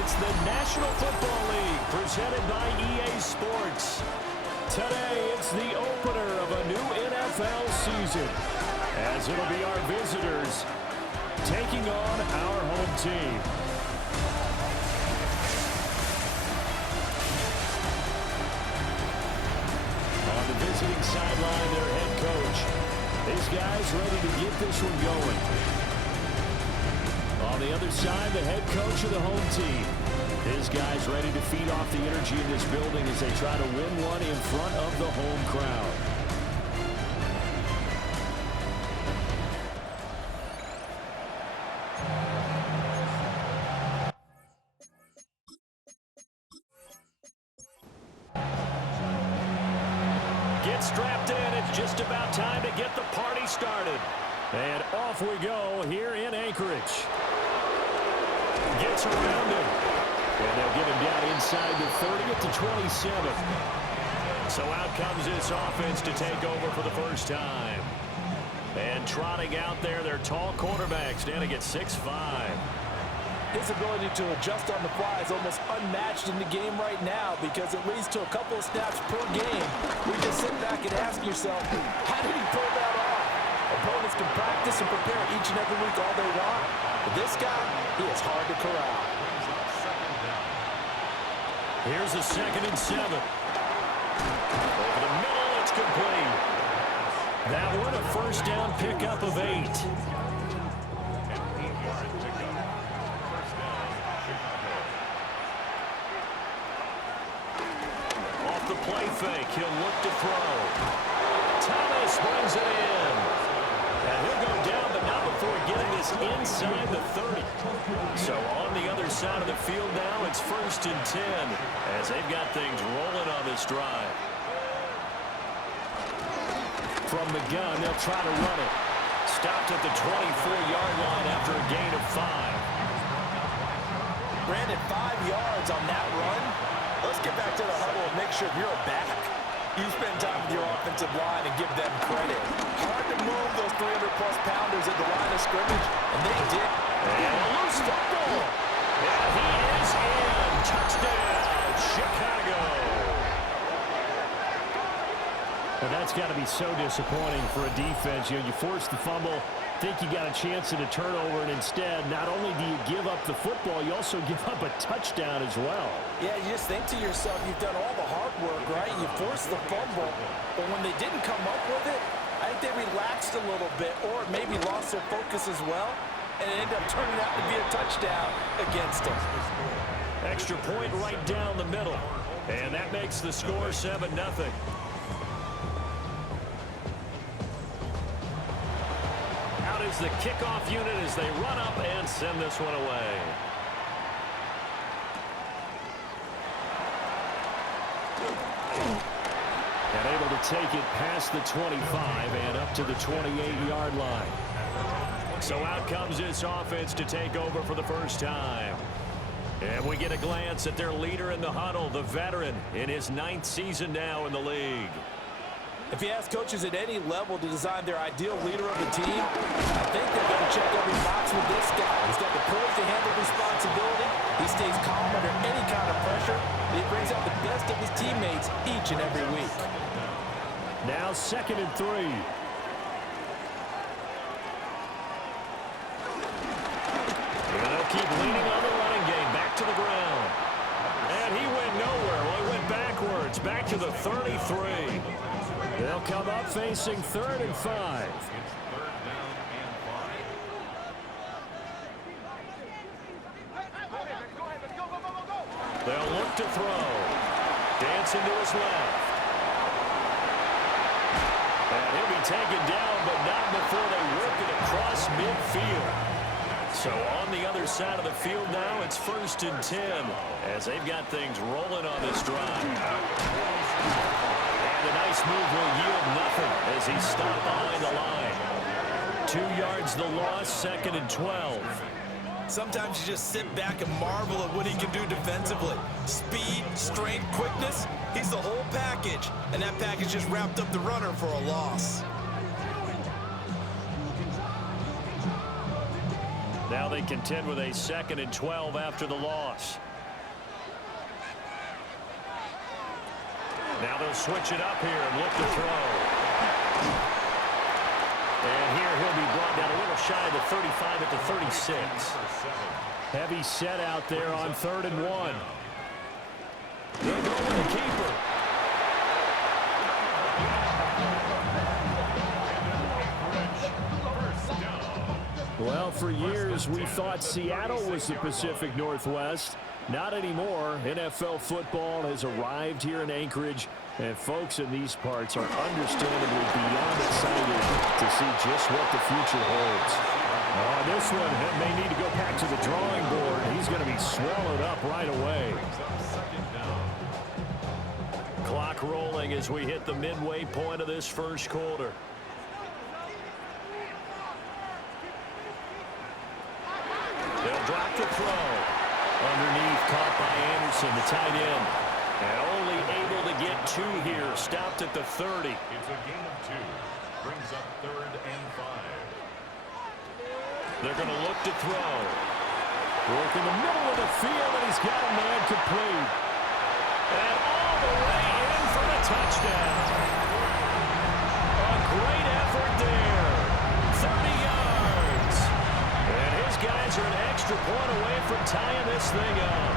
It's the National Football League presented by EA Sports. Today, it's the opener of a new NFL season, as it'll be our visitors taking on our home team. On the visiting sideline, their head coach. These guys ready to get this one going. On the other side, the head coach of the home team. His guys ready to feed off the energy in this building as they try to win one in front of the home crowd. Get strapped in. It's just about time to get the party started. And off we go here in Anchorage. Gets around him. And they'll get him down inside the 30 at the 27. So out comes this offense to take over for the first time. And trotting out there, their tall quarterback standing at 6'5". His ability to adjust on the fly is almost unmatched in the game right now because it leads to a couple of snaps per game. We just sit back and ask yourself, how did he pull that off? Opponents can practice and prepare each and every week all they want. But this guy, he is hard to corral. Here's a 2nd and 7. Over the middle, it's complete. That one a first down pickup of 8. Off the play fake, he'll look to throw. Thomas brings it in. And he'll go down, but not before getting this inside the 30. So on the other side of the field now, it's 1st and 10 as they've got things rolling on this drive. From the gun, they'll try to run it. Stopped at the 24-yard line after a gain of 5. Brandon, 5 yards on that run. Let's get back to the huddle and make sure you're a back. You spend time with your offensive line and give them credit. Hard to move those 300-plus pounders at the line of scrimmage, and they did. And a loose football. And he is in. Touchdown, Chicago. Well, that's got to be so disappointing for a defense. You know, you force the fumble, think you got a chance at a turnover, and instead, not only do you give up the football, you also give up a touchdown as well. Yeah, you just think to yourself, you've done all the hard work, right? You forced the fumble, but when they didn't come up with it, I think they relaxed a little bit or maybe lost their focus as well, and it ended up turning out to be a touchdown against them. Extra point right down the middle, and that makes the score 7-0. Out is the kickoff unit as they run up and send this one away. And able to take it past the 25 and up to the 28-yard line. So out comes this offense to take over for the first time. And we get a glance at their leader in the huddle, the veteran, in his 9th season now in the league. If you ask coaches at any level to design their ideal leader of the team, I think they're going to check every box with this guy. He's got the poise to handle responsibility. He stays calm under any kind of pressure. He brings out the best of his teammates each and every week. Now 2nd and 3. And they'll keep leaning on the running game. Back to the ground. And he went nowhere. Well, he went backwards. Back to the 33. They'll come up facing 3rd and 5. They'll look to throw. Dancing to his left. And he'll be taken down, but not before they work it across midfield. So on the other side of the field now, it's 1st and 10 as they've got things rolling on this drive. And a nice move will yield nothing as he stopped behind the line. 2 yards the loss, 2nd and 12. Sometimes you just sit back and marvel at what he can do defensively. Speed, strength, quickness, he's the whole package. And that package just wrapped up the runner for a loss. Now they contend with a 2nd and 12 after the loss. Now they'll switch it up here and look to throw. And here he'll be brought down a little shy of the 35 at the 36. Heavy set out there on 3rd and 1. They'll go with the keeper. Well, for years we thought Seattle was the Pacific Northwest. Not anymore. NFL football has arrived here in Anchorage, and folks in these parts are understandably beyond excited to see just what the future holds. This one may need to go back to the drawing board. He's going to be swallowed up right away. Clock rolling as we hit the midway point of this first quarter. They'll drop the throw. Underneath, caught by Anderson, the tight end. And only able to get 2 here. Stopped at the 30. It's a gain of 2. Brings up 3rd and 5. They're going to look to throw. Work in the middle of the field, and he's got a man complete. And all the way in for the touchdown. A great effort there. 30 yards. And his guys are an extra point away from tying this thing up.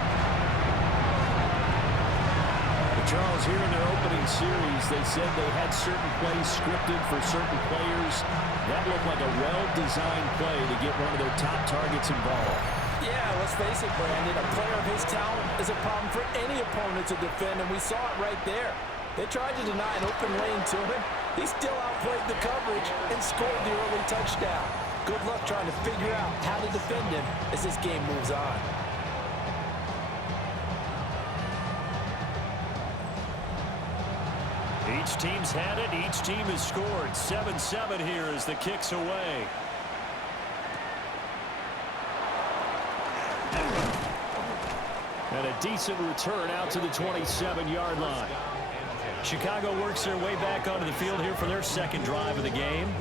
Charles, here in their opening series, they said they had certain plays scripted for certain players. That looked like a well-designed play to get one of their top targets involved. Yeah, let's face it, Brandon. A player of his talent is a problem for any opponent to defend, and we saw it right there. They tried to deny an open lane to him. He still outplayed the coverage and scored the early touchdown. Good luck trying to figure out how to defend him as this game moves on. Each team's had it. Each team has scored. 7-7 here as the kick's away. And a decent return out to the 27-yard line. Chicago works their way back onto the field here for their second drive of the game.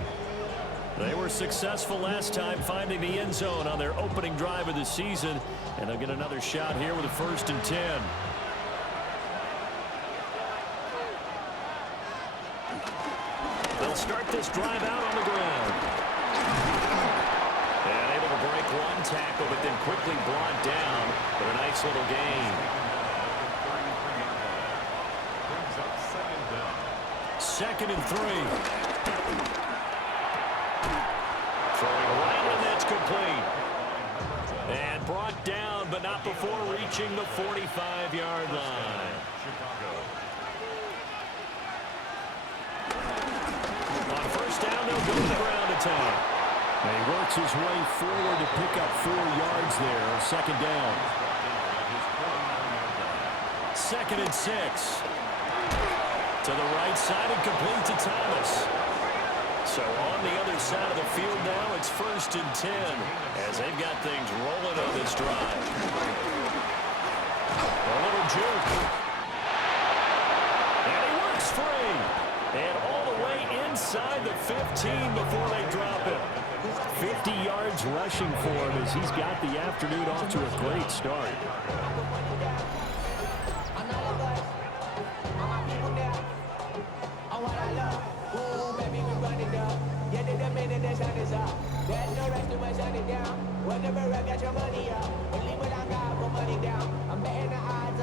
They were successful last time finding the end zone on their opening drive of the season. And they'll get another shot here with a 1st and 10. They'll start this drive out on the ground. And able to break one tackle, but then quickly brought down. But a nice little gain. 2nd and 3. Throwing right, and that's complete. And brought down, but not before reaching the 45-yard line. On 1st down, they'll go to the ground attack. And he works his way forward to pick up 4 yards there. 2nd down. 2nd and 6. To the right side and complete to Thomas. So on the other side of the field now, it's 1st and 10 as they've got things rolling on this drive. A little juke. And he works free. And all the way inside the 15 before they drop it. 50 yards rushing for him as he's got the afternoon off to a great start.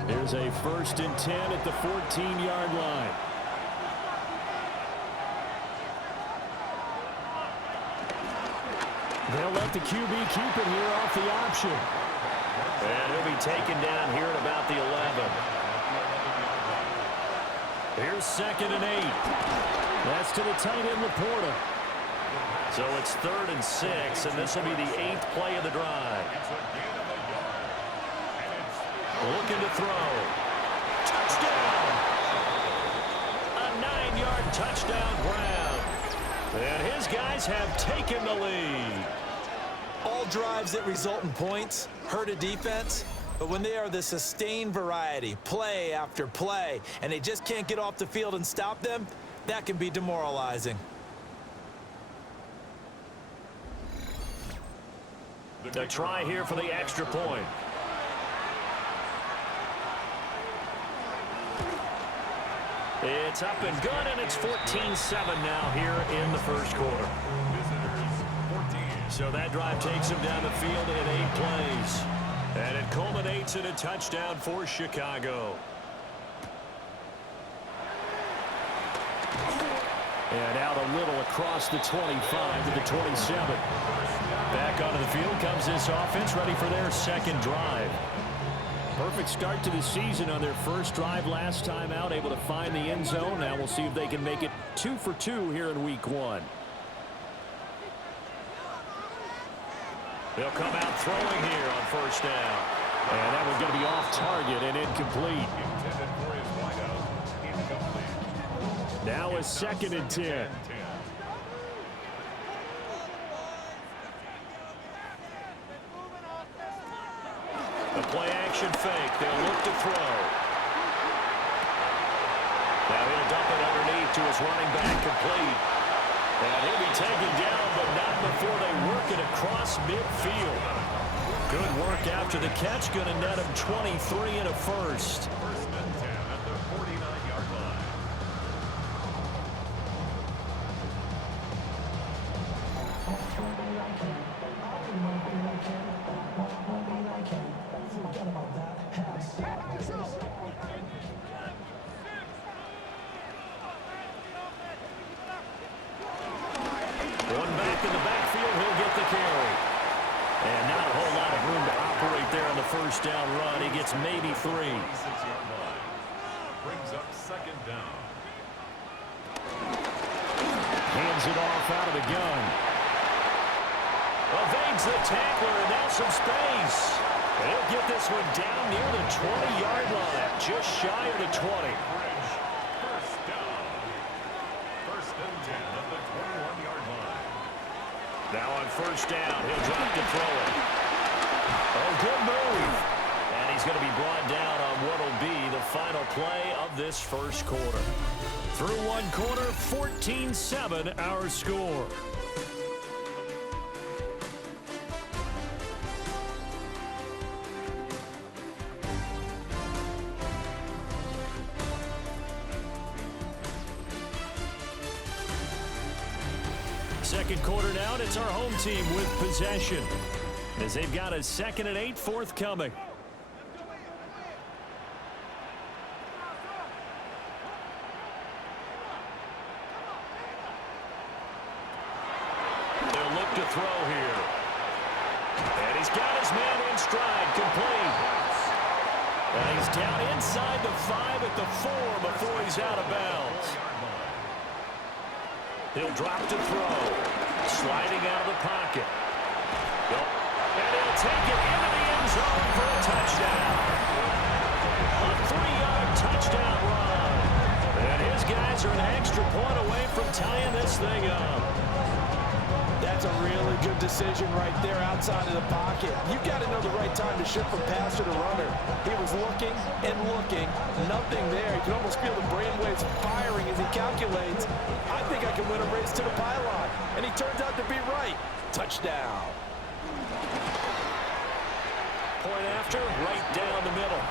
Here's a 1st and 10 at the 14-yard line. They'll let the QB keep it here off the option. And he'll be taken down here at about the 11. Here's 2nd and 8. That's to the tight end, Laporta. So it's 3rd and 6, and this will be the 8th play of the drive. Looking to throw. Touchdown! A 9-yard touchdown grab. And his guys have taken the lead. All drives that result in points hurt a defense, but when they are the sustained variety, play after play, and they just can't get off the field and stop them, that can be demoralizing. The try here for the extra point. It's up and good, and it's 14-7 now here in the first quarter. So that drive takes him down the field in 8 plays. And it culminates in a touchdown for Chicago. And out a little across the 25 to the 27. Back onto the field comes this offense, ready for their second drive. Perfect start to the season on their first drive last time out, able to find the end zone. Now we'll see if they can make it 2 for 2 here in week 1. They'll come out throwing here on first down. And that one's going to be off target and incomplete. Now a 2nd and 10. The play action fake. They'll look to throw. Now he'll dump it underneath to his running back, complete. And he'll be taken down, but not before they work it across midfield. Good work after the catch. Going to net him 23 and a first. First and 10 at the 49-yard line. One back in the backfield, he'll get the carry. And not a whole lot of room to operate there on the first down run. He gets maybe 3. 26-yard line. Brings up 2nd down. Hands it off out of the gun. Evades the tackler, and now some space. And he'll get this one down near the 20-yard line, just shy of the 20. First down. First and 10 at the 21-yard line. Now on first down, he'll drop to throw it. Oh, good move. And he's going to be brought down on what will be the final play of this first quarter. Through one quarter, 14-7 our score. Second quarter now, and it's our home team with possession, as they've got a 2nd and 8 forthcoming. They'll look to throw here. And he's got his man in stride, complete. And he's down inside the 5 at the 4 before he's out of bounds. He'll drop to throw. Sliding out of the pocket. And he'll take it into the end zone for a touchdown. A 3-yard touchdown run. And his guys are an extra point away from tying this thing up. That's a really good decision right there outside of the pocket. You've got to know the right time to shift from passer to runner. He was looking and looking. Nothing there. You can almost feel the brainwaves firing as he calculates. I think I can win a race to the pylon. And he turns out to be right. Touchdown. Point after, right down the middle.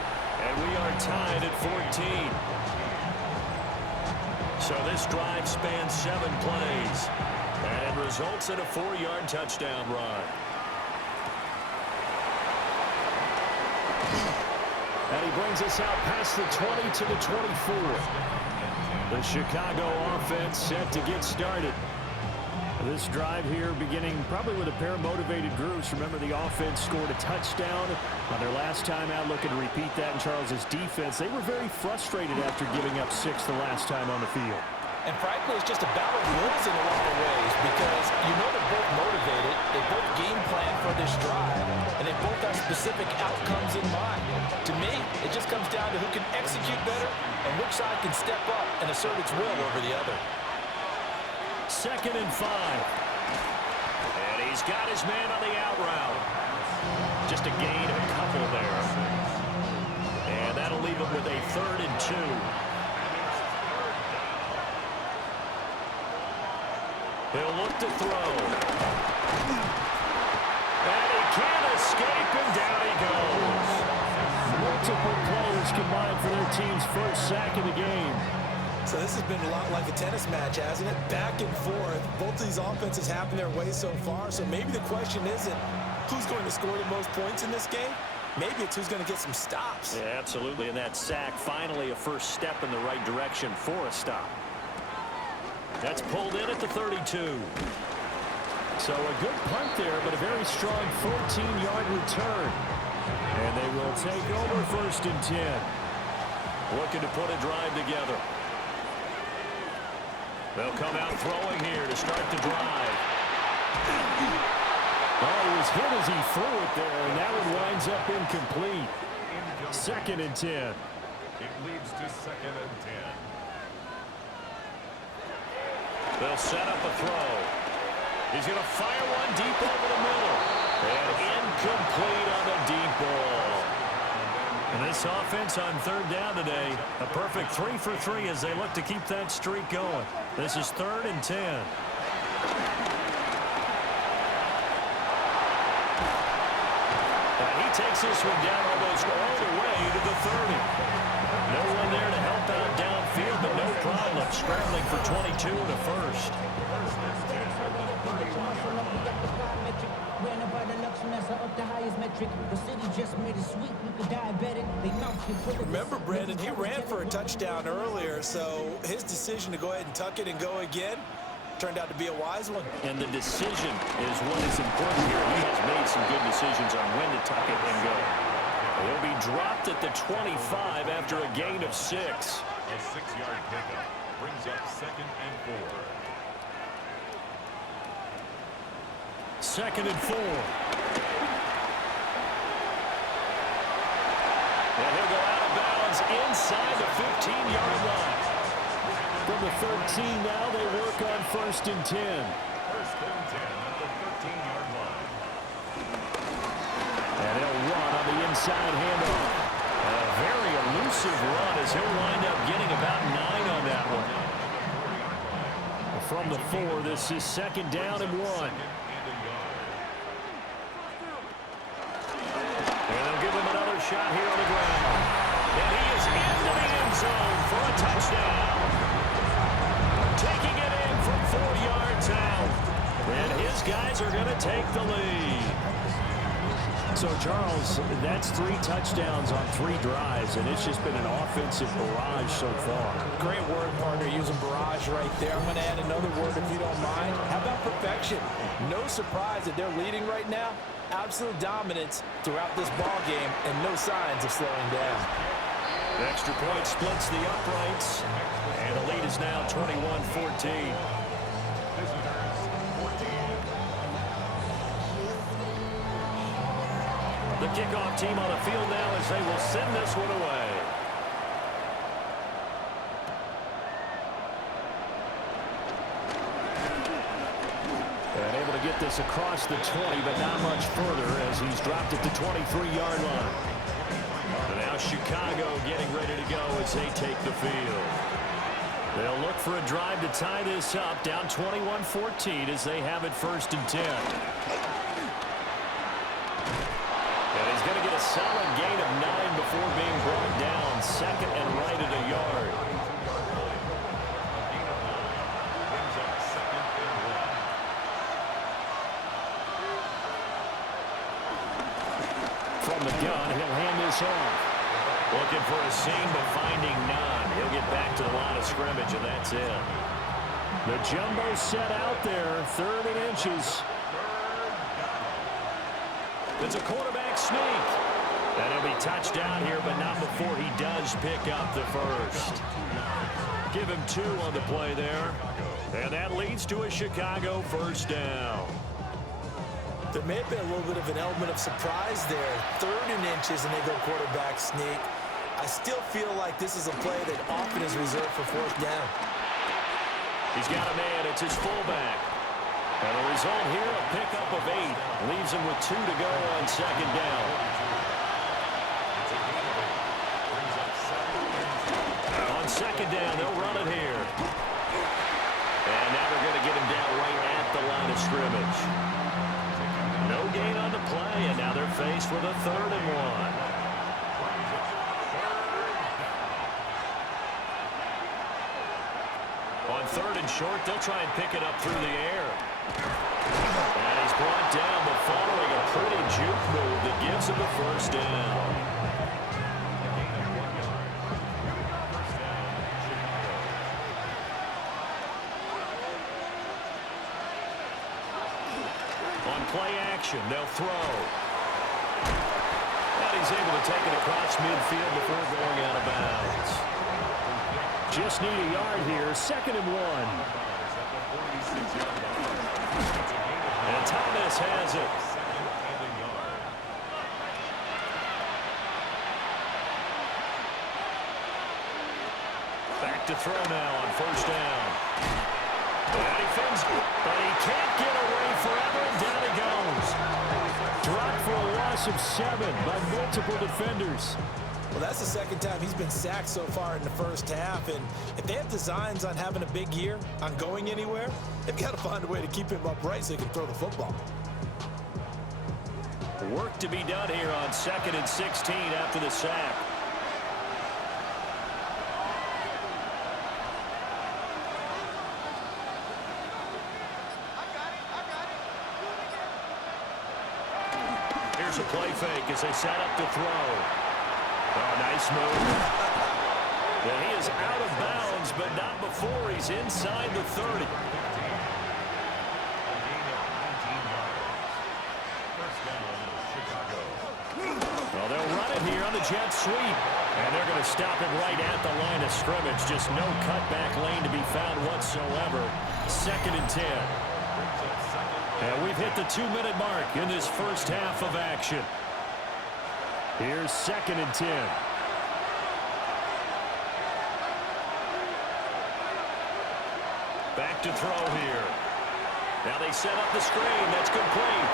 And we are tied at 14. So this drive spans 7 plays. And it results in a 4-yard touchdown run. And he brings us out past the 20 to the 24. The Chicago offense set to get started. This drive here beginning probably with a pair of motivated groups. Remember, the offense scored a touchdown on their last time out, looking to repeat that in Charles's defense. They were very frustrated after giving up 6 the last time on the field. And frankly, it's just a battle of wills in a lot of ways because you know they're both motivated, they both game plan for this drive, and they both have specific outcomes in mind. To me, it just comes down to who can execute better and which side can step up and assert its will over the other. 2nd and 5. And he's got his man on the out route. Just a gain of a couple there. And that'll leave him with a 3rd and 2. He'll look to throw. And he escape, and down he goes. Multiple players combined for their team's first sack of the game. So this has been a lot like a tennis match, hasn't it? Back and forth. Both of these offenses happen their way so far. So maybe the question isn't who's going to score the most points in this game. Maybe it's who's going to get some stops. Yeah, absolutely. And that sack, finally a first step in the right direction for a stop. That's pulled in at the 32. So a good punt there, but a very strong 14-yard return. And they will take over 1st and 10. Looking to put a drive together. They'll come out throwing here to start the drive. Oh, he was hit as he threw it there, and that one winds up incomplete. 2nd and 10. It leads to 2nd and 10. They'll set up a throw. He's going to fire one deep over the middle. And incomplete on the deep ball. And this offense on 3rd down today, a perfect 3 for 3 as they look to keep that streak going. This is 3rd and 10. He takes this one down almost all the way to the 30. No one there to help out downfield, but no problem scrambling for 22 and a first. Remember, Brandon, he ran for a touchdown earlier, so his decision to go ahead and tuck it and go again turned out to be a wise one. And the decision is what is important here. He has made some good decisions on when to tuck it and go. He'll be dropped at the 25 after a gain of 6. A 6-yard pickup brings up 2nd and 4. 2nd and 4. And he'll go out of bounds inside the 15-yard line. From the 13 now, they work on 1st and 10. 1st and 10 at the 13-yard line. And he'll run on the inside handoff. A very elusive run as he'll wind up getting about 9 on that one. From the 4, this is 2nd down and 1. And they'll give him another shot here on the ground. And he is into the end zone for a touchdown. Taking it in from 4 yards out. And his guys are going to take the lead. So, Charles, that's 3 touchdowns on 3 drives, and it's just been an offensive barrage so far. Great word, partner, using barrage right there. I'm going to add another word if you don't mind. How about perfection? No surprise that they're leading right now. Absolute dominance throughout this ball game and no signs of slowing down. Extra point splits the uprights, and the lead is now 21-14. The kickoff team on the field now as they will send this one away. And able to get this across the 20, but not much further as he's dropped at the 23-yard line. And now Chicago getting ready to go as they take the field. They'll look for a drive to tie this up, down 21-14 as they have it 1st and 10. And he's going to get a solid gain of 9 before being brought down. 2nd and right at a yard. From the gun, he'll hand this off. Looking for a seam, but finding none. He'll get back to the line of scrimmage, and that's it. The jumbo set out there, 3rd and inches. It's a quarterback sneak. And he'll be touched down here, but not before he does pick up the first. Give him 2 on the play there. And that leads to a Chicago 1st down. There may have been a little bit of an element of surprise there. 3rd and inches, and they go quarterback sneak. I still feel like this is a play that often is reserved for 4th down. He's got a man. It's his fullback. And the result here, a pickup of 8. Leaves him with 2 to go on 2nd down. On 2nd down, they'll run it here. And now they're going to get him down right at the line of scrimmage. No gain on the play, and now they're faced with a 3rd and 1. On 3rd and short, they'll try and pick it up through the air. And he's brought down, but following a pretty juke move that gives him the 1st down. On play action, they'll throw. And he's able to take it across midfield before going out of bounds. Just need a yard here, 2nd and 1. And Thomas has it. Back to throw now on 1st down. And he fins, but he can't get away forever, and down he goes. Dropped for a loss of 7 by multiple defenders. Well, that's the 2nd time he's been sacked so far in the 1st half, and if they have designs on having a big year, on going anywhere, they've got to find a way to keep him upright so he can throw the football. Work to be done here on 2nd and 16 after the sack. Here's a play fake as they set up to throw. Oh, nice move. Well, he is out of bounds, but not before he's inside the 30. Well, they'll run it here on the jet sweep. And they're going to stop him right at the line of scrimmage. Just no cutback lane to be found whatsoever. 2nd and 10. And we've hit the 2-minute mark in this 1st half of action. Here's 2nd and 10. Back to throw here. Now they set up the screen. That's complete.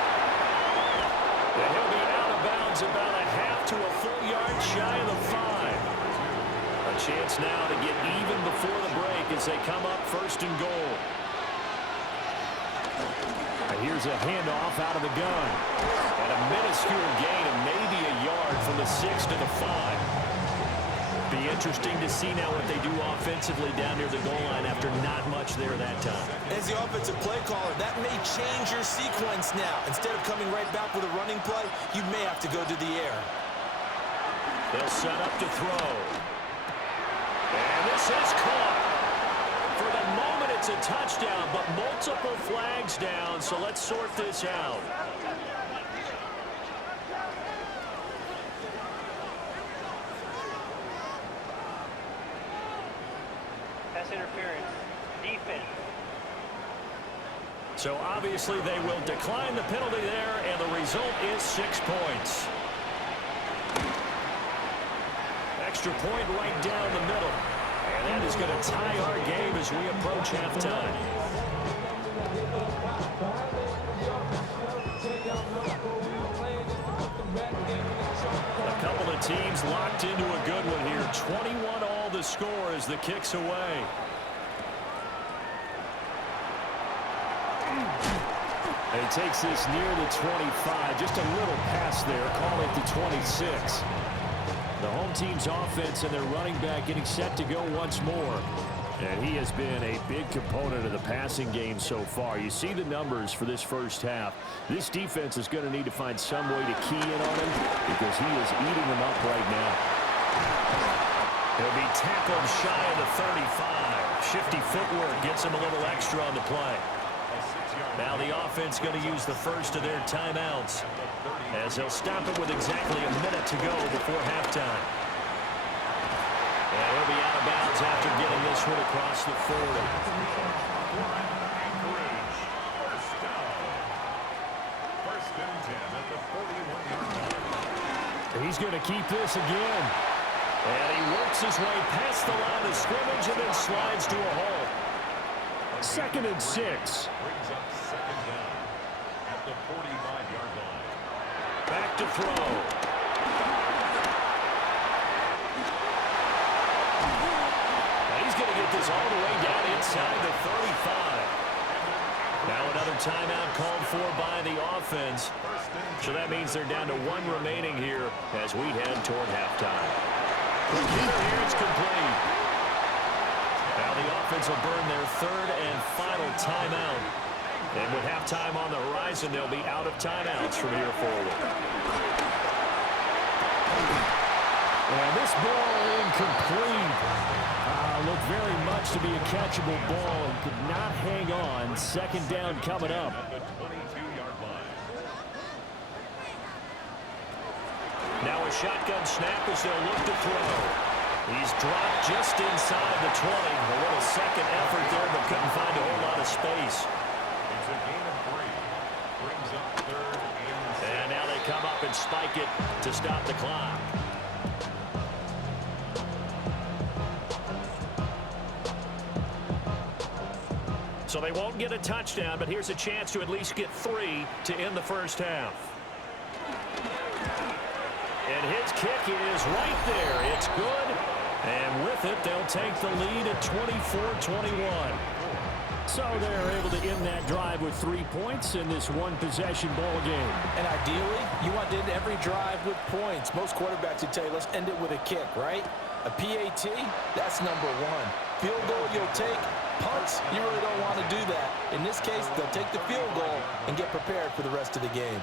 And he'll be out of bounds about a half to a full yard shy of the 5. A chance now to get even before the break as they come up 1st and goal. And here's a handoff out of the gun. And a minuscule gain of maybe a yard from the 6 to the 5. Be interesting to see now what they do offensively down near the goal line after not much there that time. As the offensive play caller, that may change your sequence now. Instead of coming right back with a running play, you may have to go to the air. They'll set up to throw. And this is caught. For the moment, it's a touchdown, but multiple flags down, so let's sort this out. Pass interference. Defense. So obviously they will decline the penalty there, and the result is 6 points. Extra point right down the middle. And that is going to tie our game as we approach halftime. A couple of teams locked into a good one here. 21 all the score as the kick's away. He takes this near the 25. Just a little pass there. Call it the 26. The home team's offense and their running back getting set to go once more. And he has been a big component of the passing game so far. You see the numbers for this 1st half. This defense is going to need to find some way to key in on him because he is eating them up right now. He'll be tackled shy of the 35. Shifty footwork gets him a little extra on the play. Now the offense going to use the first of their timeouts as they'll stop it with exactly a minute to go before halftime. And he'll be out of bounds after getting this one across the 40. He's going to keep this again. And he works his way past the line of scrimmage and then slides to a hole. 2nd and 6. Brings up 2nd down at the 45-yard line. Back to throw. And he's going to get this all the way down inside the 35. Now another timeout called for by the offense. So that means they're down to one remaining here as we head toward halftime. Here it's complete. Now the offense will burn their third and final timeout. And with halftime on the horizon, they'll be out of timeouts from here forward. And this ball incomplete. Looked very much to be a catchable ball and could not hang on. Second down coming up. Now a shotgun snap as they'll look to throw. He's dropped just inside the 20. A little second effort there, but couldn't find a whole lot of space. It's a gain of 3. Brings up third and now they come up and spike it to stop the clock. So they won't get a touchdown, but here's a chance to at least get 3 to end the first half. And his kick is right there. It's good. And with it, they'll take the lead at 24-21. So they're able to end that drive with 3 points in this one-possession ball game. And ideally, you want to end every drive with points. Most quarterbacks would tell you, let's end it with a kick, right? A PAT, that's number 1. Field goal you'll take. Punts, you really don't want to do that. In this case, they'll take the field goal and get prepared for the rest of the game.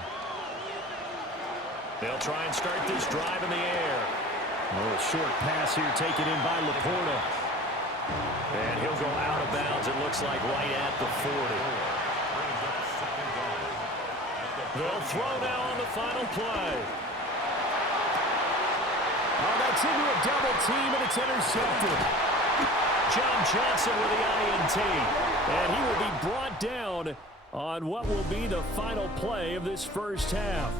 They'll try and start this drive in the air. A little short pass here taken in by Laporta. And he'll go out of bounds, it looks like, right at the 40. They'll throw now on the final play. Oh, that's into a double team, and it's intercepted. John Johnson with the INT. And he will be brought down on what will be the final play of this first half.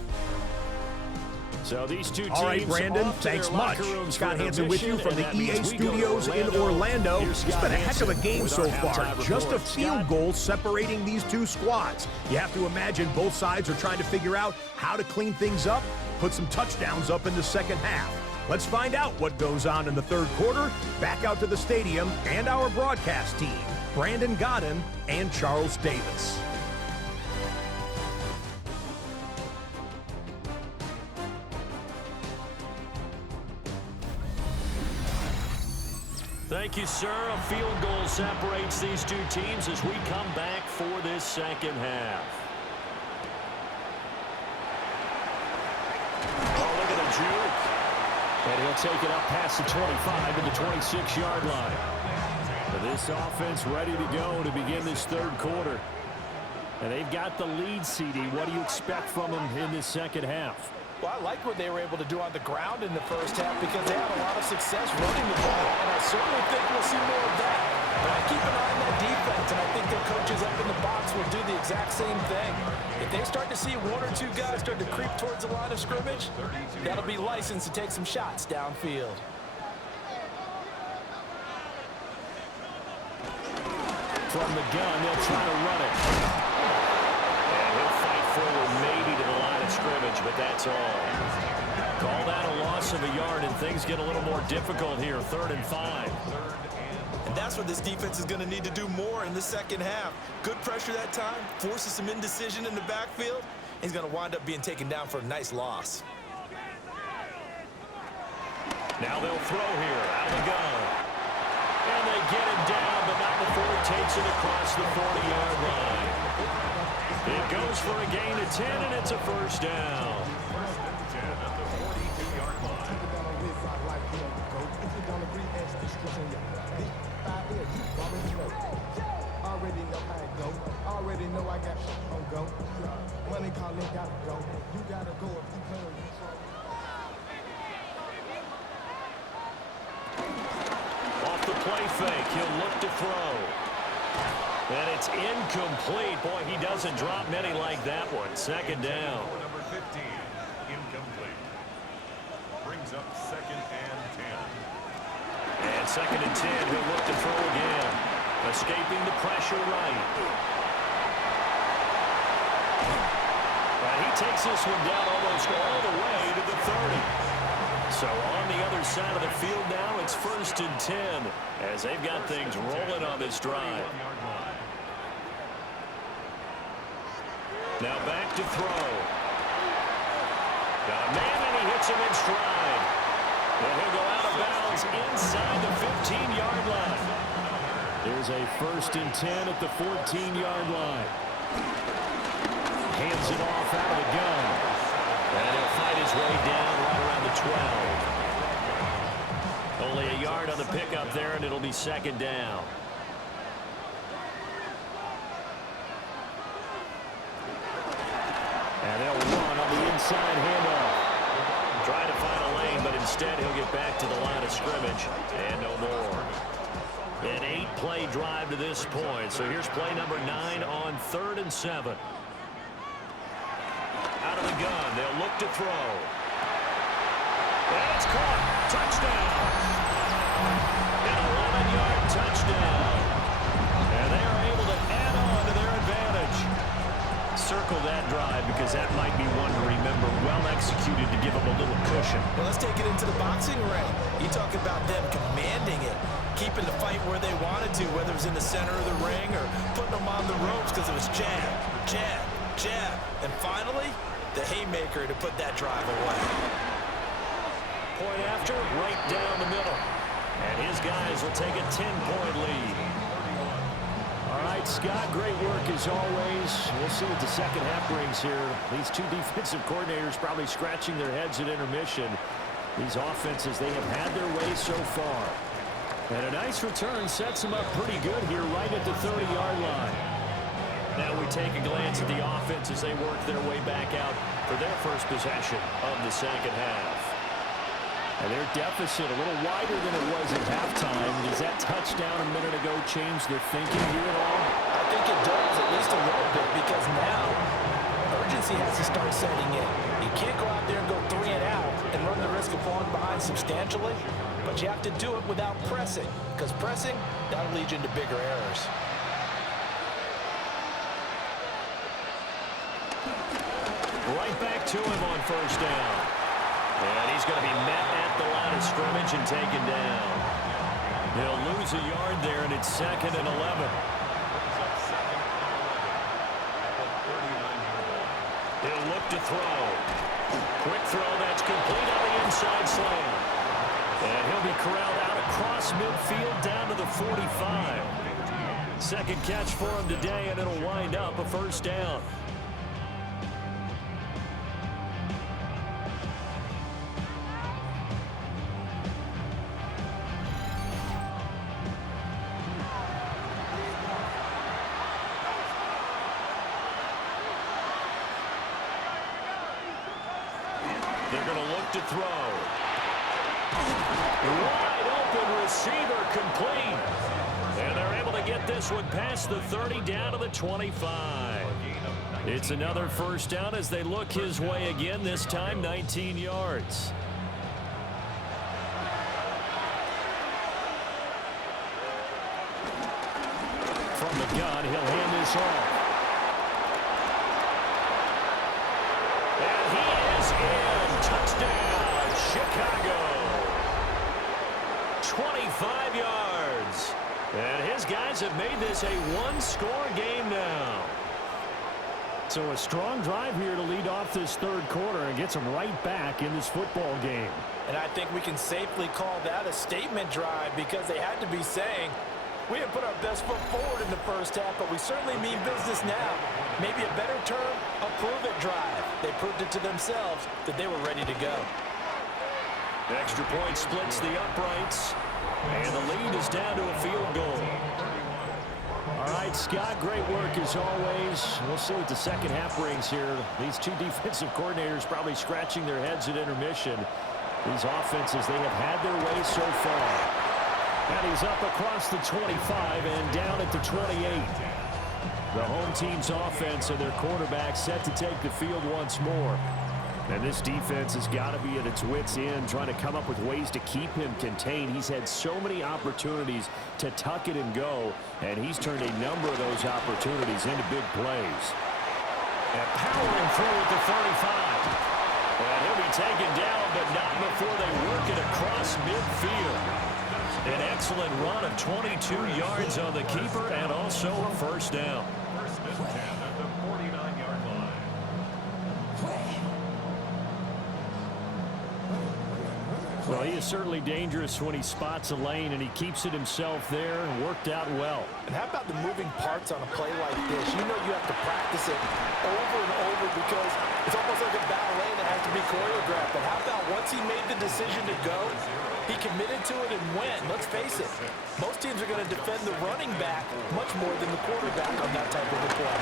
So these two teams. All right, Brandon, thanks much. Scott Hansen with you from the EA Studios in Orlando. It's been a heck of a game so far. Just a field goal separating these two squads. You have to imagine both sides are trying to figure out how to clean things up, put some touchdowns up in the second half. Let's find out what goes on in the third quarter. Back out to the stadium and our broadcast team, Brandon Godden and Charles Davis. Thank you, sir. A field goal separates these two teams as we come back for this second half. Oh, look at the juke. And he'll take it up past the 25 to the 26-yard line. This offense ready to go to begin this third quarter. And they've got the lead, CD. What do you expect from them in this second half? Well, I like what they were able to do on the ground in the first half because they had a lot of success running the ball. And I certainly think we'll see more of that. But I keep an eye on that defense, and I think their coaches up in the box will do the exact same thing. If they start to see 1 or 2 guys start to creep towards the line of scrimmage, that'll be licensed to take some shots downfield. From the gun, they'll try to run it. And he'll fight forward maybe to the line of scrimmage, but that's all. Call that a loss of a yard, and things get a little more difficult here. 3rd and 5. And that's what this defense is going to need to do more in the second half. Good pressure that time, forces some indecision in the backfield. He's going to wind up being taken down for a nice loss. Now they'll throw here out of the gun. And they get him down, but not before he takes it across the 40-yard line. It goes for a gain of 10, and it's a first down. Already know I got on go. Money calling, gotta go. You gotta go if you play. Off the play fake, he'll look to throw. And it's incomplete. Boy, he doesn't drop many like that one. 2nd down. Number 15, incomplete. Brings up 2nd and 10. And 2nd and 10, he'll look to throw again. Escaping the pressure right. He takes this one down almost all the way to the 30. So on the other side of the field now, it's 1st and 10 as they've got things rolling on this drive. Now back to throw. Got a man, and he hits him in stride. And he'll go out of bounds inside the 15-yard line. There's a 1st and 10 at the 14-yard line. Hands it off out of the gun. And he'll fight his way down right around the 12. Only a yard on the pickup there, and it'll be 2nd down. And they'll run on the inside handoff. Trying to find a lane, but instead he'll get back to the line of scrimmage. And no more. An 8-play drive to this point. So here's play number 9 on 3rd and 7. Out of the gun, they'll look to throw. And it's caught. Touchdown. An 11-yard touchdown. And they are able to add on to their advantage. Circle that drive because that might be one to remember. Well executed to give them a little cushion. Well, let's take it into the boxing ring. You talk about them commanding it, keeping the fight where they wanted to, whether it was in the center of the ring or putting them on the ropes because it was jab, jab, jab. And finally, the haymaker to put that drive away. Point after, right down the middle. And his guys will take a 10-point lead. All right, Scott, great work as always. We'll see what the second half brings here. These two defensive coordinators probably scratching their heads at intermission. These offenses, they have had their way so far. And a nice return sets them up pretty good here right at the 30-yard line. Now we take a glance at the offense as they work their way back out for their first possession of the second half. And their deficit a little wider than it was at halftime. Does that touchdown a minute ago change their thinking here at all? I think it does, at least a little bit, because now urgency has to start setting in. You can't go out there and go 3 and out and run the risk of falling behind substantially, but you have to do it without pressing, because pressing, that'll lead you into bigger errors. Right back to him on 1st down. And he's going to be met at the line of scrimmage and taken down. He'll lose a yard there, and it's 2nd and 11. He'll look to throw. Quick throw, that's complete on the inside slant. And he'll be corralled out across midfield down to the 45. Second catch for him today, and it'll wind up a 1st down. They're going to look to throw. Wide open receiver complete. And they're able to get this one past the 30 down to the 25. It's another 1st down as they look his way again, this time 19 yards. From the gun, he'll hand this off. And he is in. Touchdown, Chicago. 25 yards. And his guys have made this a one-score game now. So a strong drive here to lead off this 3rd quarter and gets them right back in this football game. And I think we can safely call that a statement drive because they had to be saying, we have put our best foot forward in the 1st half, but we certainly mean business now. Maybe a better term, a prove-it drive. They proved it to themselves that they were ready to go. The extra point splits the uprights, and the lead is down to a field goal. All right, Scott, great work as always. We'll see what the second half brings here. These two defensive coordinators probably scratching their heads at intermission. These offenses, they have had their way so far. And he's up across the 25 and down at the 28. The home team's offense and their quarterback set to take the field once more. And this defense has got to be at its wits' end, trying to come up with ways to keep him contained. He's had so many opportunities to tuck it and go, and he's turned a number of those opportunities into big plays. And powering through at the 35. And he'll be taken down, but not before they work it across midfield. An excellent run of 22 yards on the keeper and also a 1st down. 1st and 10 at the 49-yard line. is certainly dangerous when he spots a lane, and he keeps it himself there and worked out well. And how about the moving parts on a play like this? You know you have to practice it over and over because it's almost like a ballet that has to be choreographed. But how about once he made the decision to go, he committed to it and went. Let's face it, most teams are going to defend the running back much more than the quarterback on that type of a play.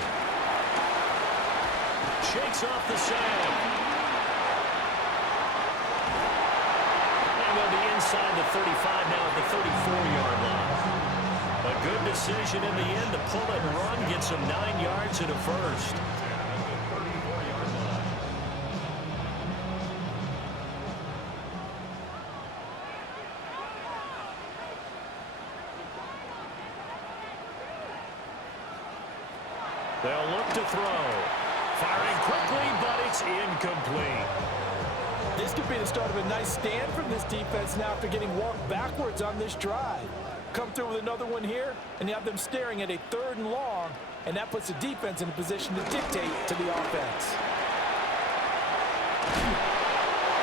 Shakes off the sand. And they'll be inside the 35 now at the 34-yard line. A good decision in the end to pull it and run, gets him 9 yards and a first. They'll look to throw. Firing quickly, but it's incomplete. This could be the start of a nice stand from this defense now after getting walked backwards on this drive. Come through with another one here, and you have them staring at a 3rd and long, and that puts the defense in a position to dictate to the offense.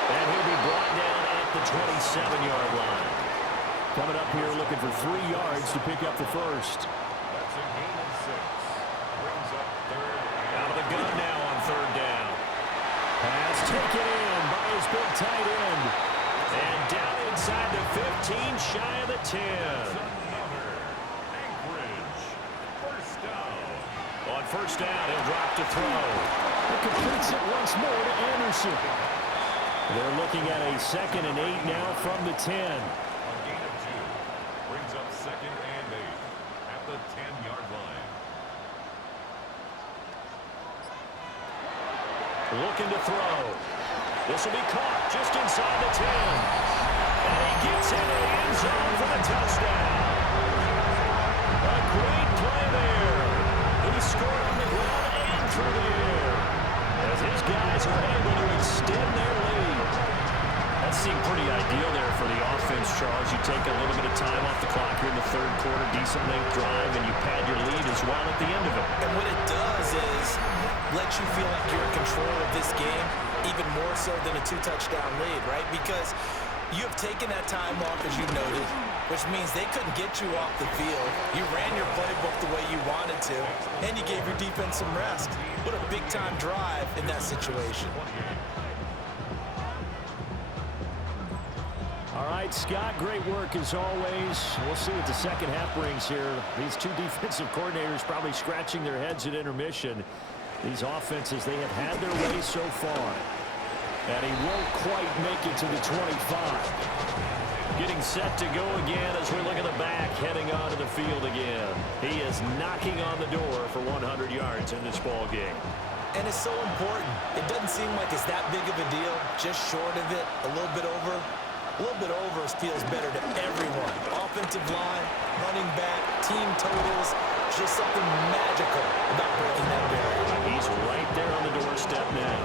And he'll be brought down at the 27-yard line. Coming up here looking for 3 yards to pick up the first. That's a gain of 6. Brings up 3rd. Out of the gun now on 3rd down. Pass taken in by his big tight end. And down inside the 15, shy of the 10. Another. Anchorage. First down. On 1st down, he'll drop to throw. He completes it once more to Anderson. They're looking at a 2nd and 8 now from the 10. A gain of 2. Brings up 2nd and 8 at the 10-yard line. Looking to throw. This will be caught just inside the 10. And he gets into the end zone for the touchdown. A great play there. He scored on the ground and through the air, as his guys are able to extend their lead. That seemed pretty ideal there for the offense, Charles. You take a little bit of time off the clock here in the 3rd quarter, decent length drive, and you pad your lead as well at the end of it. And what it does is let you feel like you're in control of this game, even more so than a 2-touchdown lead, right? Because you have taken that time off, as you noted, which means they couldn't get you off the field. You ran your playbook the way you wanted to, and you gave your defense some rest. What a big-time drive in that situation. All right, Scott, great work as always. We'll see what the second half brings here. These two defensive coordinators probably scratching their heads at intermission. These offenses, they have had their way so far. And he won't quite make it to the 25. Getting set to go again as we look at the back, heading onto the field again. He is knocking on the door for 100 yards in this ball game. And it's so important. It doesn't seem like it's that big of a deal, just short of it, a little bit over. A little bit over feels better to everyone. Offensive line, running back, team totals, just something magical about breaking that barrier. He's right there on the doorstep now.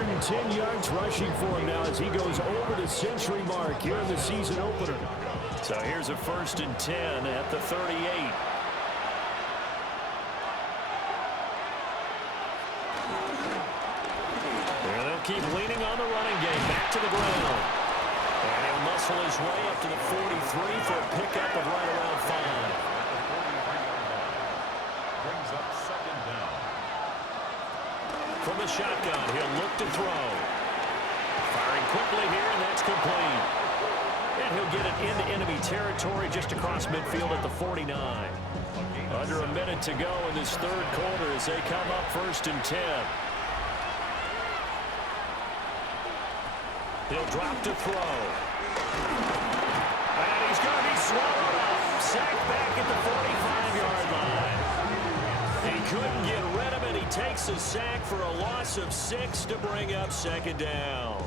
110 yards rushing for him now as he goes over the century mark here in the season opener. So here's a 1st and 10 at the 38. There they'll keep leaning on the running game. Back to the ground. And he'll muscle his way up to the 43 for a pickup of right around 5. Brings up 2nd down. From the shotgun, he'll look to throw. Firing quickly here, and that's complete. And he'll get it into enemy territory just across midfield at the 49. Under a minute to go in this 3rd quarter as they come up 1st and 10. He'll drop to throw. And he's going to be swallowed up. Sacked back at the 45-yard line. He couldn't get rid of it. He takes a sack for a loss of 6 to bring up 2nd down.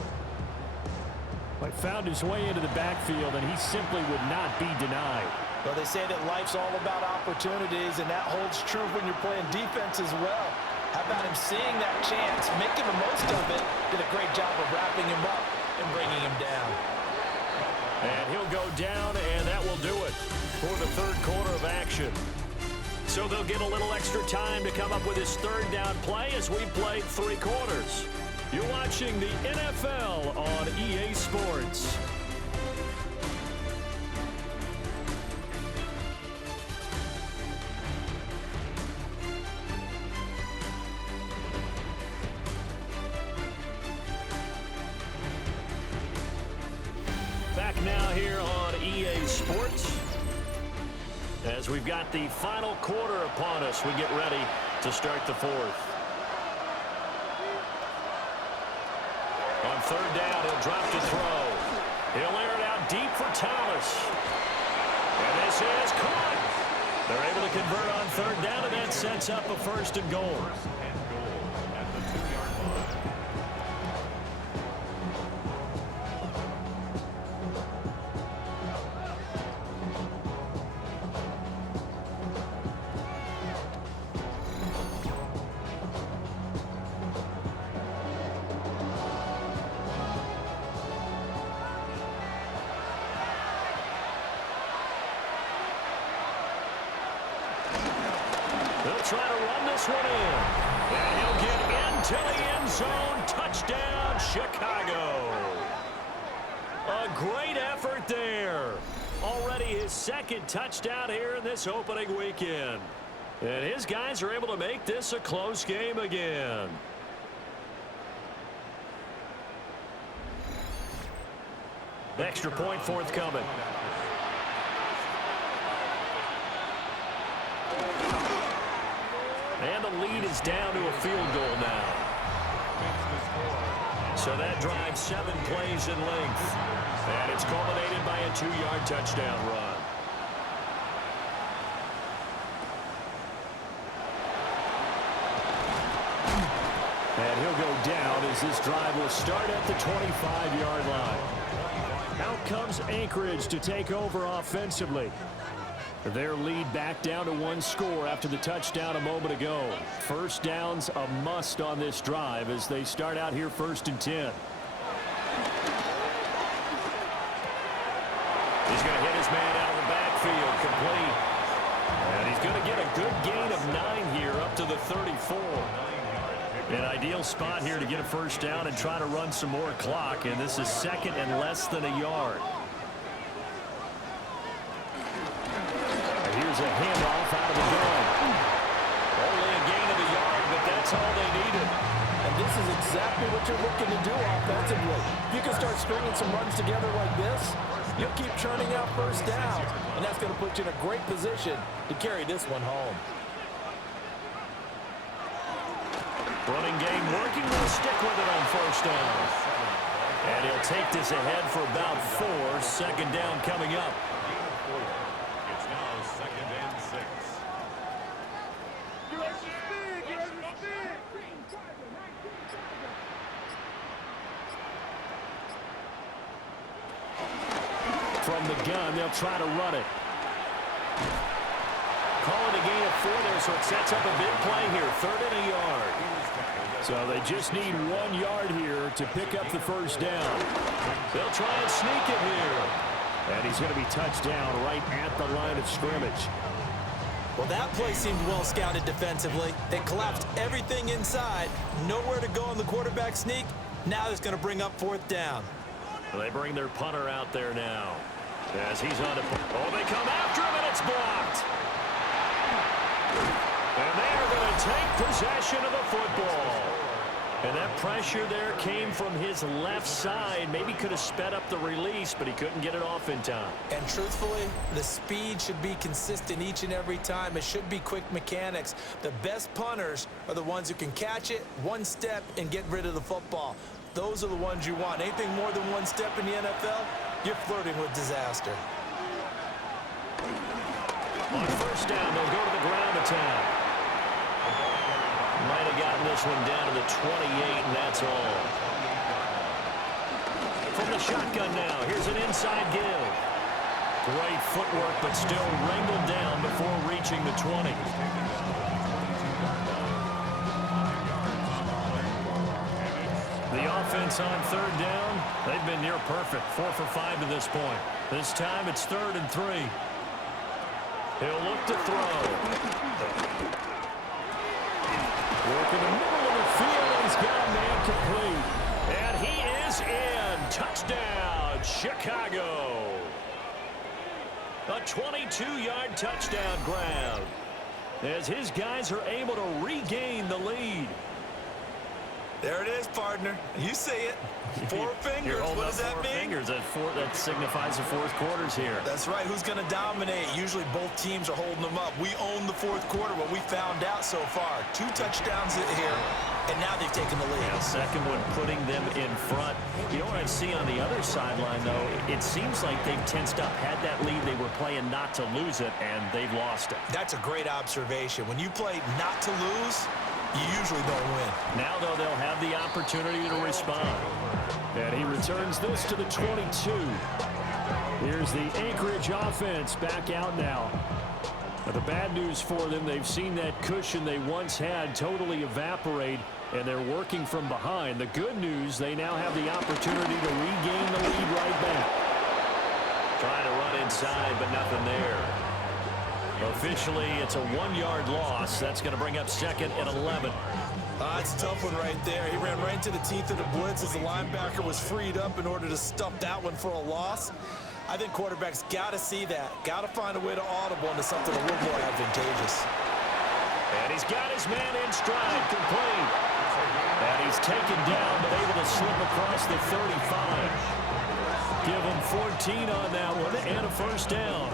But found his way into the backfield, and he simply would not be denied. Well, they say that life's all about opportunities, and that holds true when you're playing defense as well. How about him seeing that chance, making the most of it, did a great job of wrapping him up and bringing him down. And he'll go down, and that will do it for the 3rd quarter of action. So they'll get a little extra time to come up with his 3rd down play as we played 3 quarters. You're watching the NFL on EA Sports. Back now here on EA Sports. As we've got the final quarter upon us, we get ready to start the fourth. On third down, he'll drop to throw. He'll air it out deep for Thomas. And this is caught. They're able to convert on third down, and that sets up a first and goal. They'll try to run this one in. And he'll get into the end zone. Touchdown, Chicago. A great effort there. Already his second touchdown here in this opening weekend. And his guys are able to make this a close game again. Extra point forthcoming. And the lead is down to a field goal now. So that drives 7 plays in length. And it's culminated by a 2-yard touchdown run. And he'll go down as this drive will start at the 25-yard line. Out comes Anchorage to take over offensively. Their lead back down to 1 score after the touchdown a moment ago. First down's a must on this drive as they start out here 1st and 10. He's going to hit his man out of the backfield, complete. And he's going to get a good gain of 9 here up to the 34. An ideal spot here to get a first down and try to run some more clock, and this is 2nd and less than a yard. Here's a handoff out of the gun. Only a gain of a yard, but that's all they needed. And this is exactly what you're looking to do offensively. If you can start stringing some runs together like this, you'll keep churning out first downs, and that's going to put you in a great position to carry this one home. Running game working. Will stick with it on first down. And he'll take this ahead for about 4. 2nd down coming up. It's now 2nd and 6. From the gun, they'll try to run it. Call it a gain of 4 there, so it sets up a big play here. 3rd and a yard. So they just need 1 yard here to pick up the first down. They'll try and sneak it here. And he's going to be touched down right at the line of scrimmage. Well, that play seemed well scouted defensively. They collapsed everything inside. Nowhere to go on the quarterback sneak. Now it's going to bring up 4th down. They bring their punter out there now. As he's on the... Oh, they come after him, and it's blocked. And they are going to take possession of the football. And that pressure there came from his left side. Maybe could have sped up the release, but he couldn't get it off in time. And truthfully, the speed should be consistent each and every time. It should be quick mechanics. The best punters are the ones who can catch it, 1 step, and get rid of the football. Those are the ones you want. Anything more than 1 step in the NFL, you're flirting with disaster. On first down, they'll go to the ground attack. Might have gotten this one down to the 28, and that's all. From the shotgun now, here's an inside give. Great footwork, but still wrangled down before reaching the 20. The offense on 3rd down, they've been near perfect. 4 for 5 to this point. This time it's 3rd and 3. He'll look to throw. Work in the middle of the field, he's got a man complete. And he is in. Touchdown, Chicago. A 22-yard touchdown grab as his guys are able to regain the lead. There it is, partner. You see it. Four fingers. What does that mean? Fingers. That signifies the fourth quarter's here. That's right. Who's going to dominate? Usually both teams are holding them up. We own the fourth quarter, what we found out so far. 2 touchdowns here, and now they've taken the lead. Yeah, second one putting them in front. You know what I see on the other sideline, though? It seems like they've tensed up. Had that lead, they were playing not to lose it, and they've lost it. That's a great observation. When you play not to lose, you usually don't win. Now, though, they'll have the opportunity to respond. And he returns this to the 22. Here's the Anchorage offense back out now. But the bad news for them, they've seen that cushion they once had totally evaporate, and they're working from behind. The good news, they now have the opportunity to regain the lead right back. Trying to run inside, but nothing there. Officially, it's a 1-yard loss. That's going to bring up second and 11. It's a tough one right there. He ran right into the teeth of the blitz as the linebacker was freed up in order to stuff that one for a loss. I think quarterbacks got to see that. Got to find a way to audible into something a little more advantageous. And he's got his man in stride, complete. And he's taken down, but able to slip across the 35. Give him 14 on that one and a first down.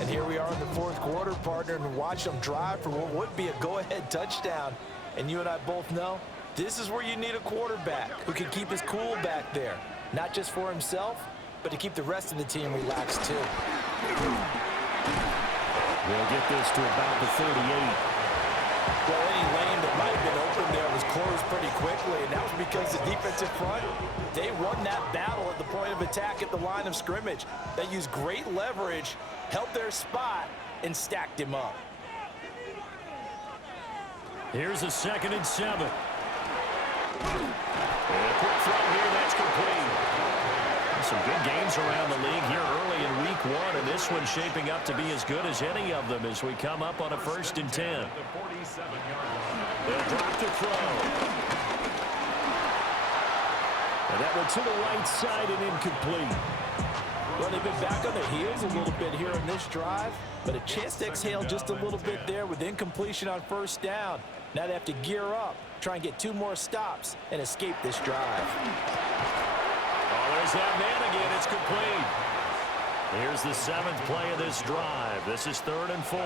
And here we are in the fourth quarter, partner, and watch them drive for what would be a go-ahead touchdown. And you and I both know this is where you need a quarterback who can keep his cool back there, not just for himself, but to keep the rest of the team relaxed too. We'll get this to about the 38. Well, any lane that might have been open there was closed pretty quickly, and that was because the defensive front, they won that battle at the point of attack at the line of scrimmage. They used great leverage, held their spot, and stacked him up. Here's a 2nd and 7. And a quick throw here, that's complete. Some good games around the league here early in week 1, and this one's shaping up to be as good as any of them as we come up on a 1st and 10. They'll drop to throw. And that one to the right side and incomplete. Well, they've been back on their heels a little bit here in this drive, but a chance to exhale just a little bit there with incompletion on 1st down. Now they have to gear up, try and get 2 more stops, and escape this drive. Oh, there's that man again. It's complete. Here's the 7th play of this drive. This is 3rd and 4.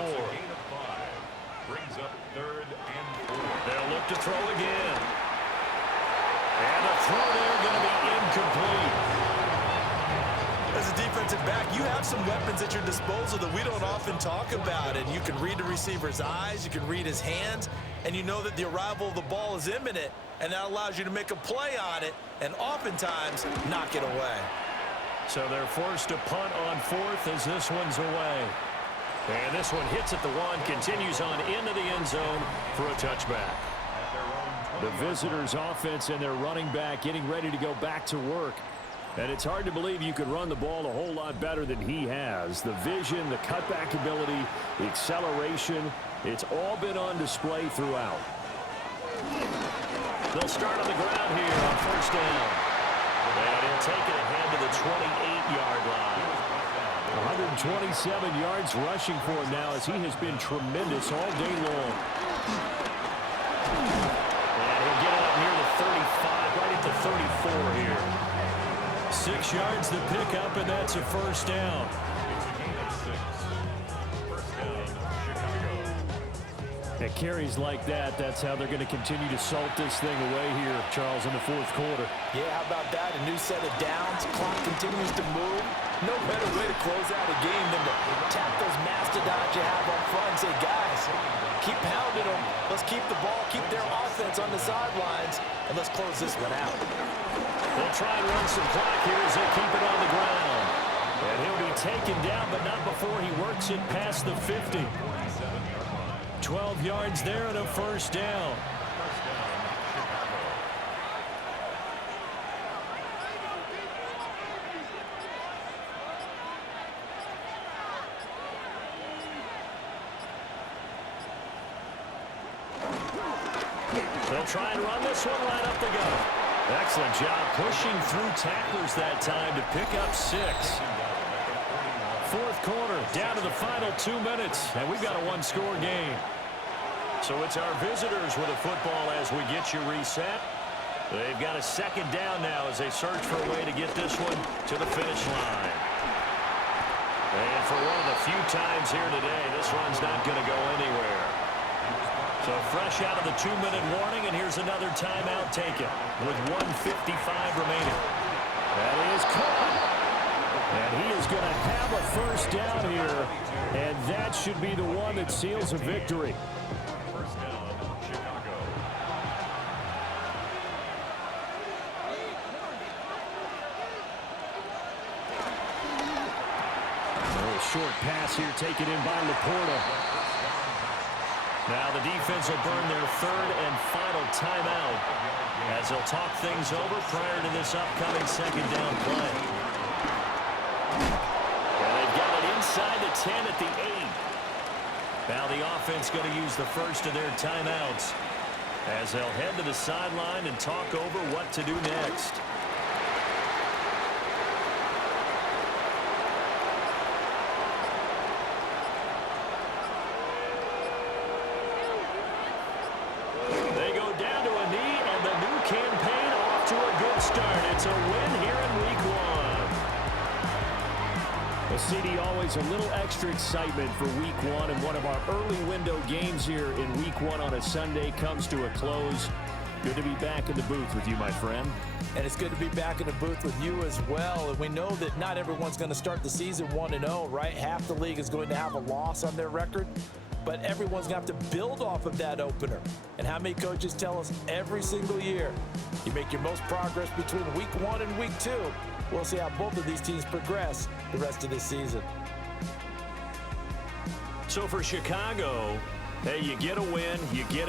Brings up 3rd and 4. They'll look to throw again. And the throw there going to be incomplete. As a defensive back, you have some weapons at your disposal that we don't often talk about, and you can read the receiver's eyes, you can read his hands, and you know that the arrival of the ball is imminent, and that allows you to make a play on it and oftentimes knock it away. So they're forced to punt on 4th as this one's away. And this one hits at the 1, continues on into the end zone for a touchback. The visitors' offense and their running back getting ready to go back to work. And it's hard to believe you could run the ball a whole lot better than he has. The vision, the cutback ability, the acceleration, it's all been on display throughout. They'll start on the ground here on 1st down. And he'll take it ahead to the 28-yard line. 127 yards rushing for him now as he has been tremendous all day long. And he'll get it up near the 35, right at the 34 here. 6 yards to pick up, and that's a 1st down. At carries like that, that's how they're going to continue to salt this thing away here, Charles, in the 4th quarter. Yeah, how about that? A new set of downs. Clock continues to move. No better way to close out a game than to tap those mastodons you have up front and say, guys, keep pounding them. Let's keep the ball, keep their offense on the sidelines, and let's close this one out. They'll try and run some clock here as they keep it on the ground. And he'll be taken down, but not before he works it past the 50. 12 yards there and a 1st down. They'll try and run this one right up the gut. Excellent job pushing through tacklers that time to pick up 6. Fourth quarter, down to the final 2 minutes, and we've got a one-score game. So it's our visitors with the football as we get you reset. They've got a second down now as they search for a way to get this one to the finish line. And for one of the few times here today, this run's not going to go anywhere. So fresh out of the 2-minute warning, and here's another timeout taken with 1:55 remaining. That is caught. And he is going to have a first down here, and that should be the one that seals a victory. First down, Chicago. A short pass here taken in by Laporta. Now the defense will burn their third and final timeout as they'll talk things over prior to this upcoming second down play. And they've got it inside the 10 at the 8. Now the offense going to use the first of their timeouts as they'll head to the sideline and talk over what to do next. They go down to a knee, and the new campaign off to a good start. It's a win here in Week 1. Well, CD, always a little extra excitement for Week 1, and one of our early window games here in Week 1 on a Sunday comes to a close. Good to be back in the booth with you, my friend. And it's good to be back in the booth with you as well. And we know that not everyone's going to start the season 1-0, right? Half the league is going to have a loss on their record. But everyone's going to have to build off of that opener. And how many coaches tell us every single year, you make your most progress between Week 1 and Week 2. We'll see how both of these teams progress the rest of this season. So for Chicago, hey, you get a win, you get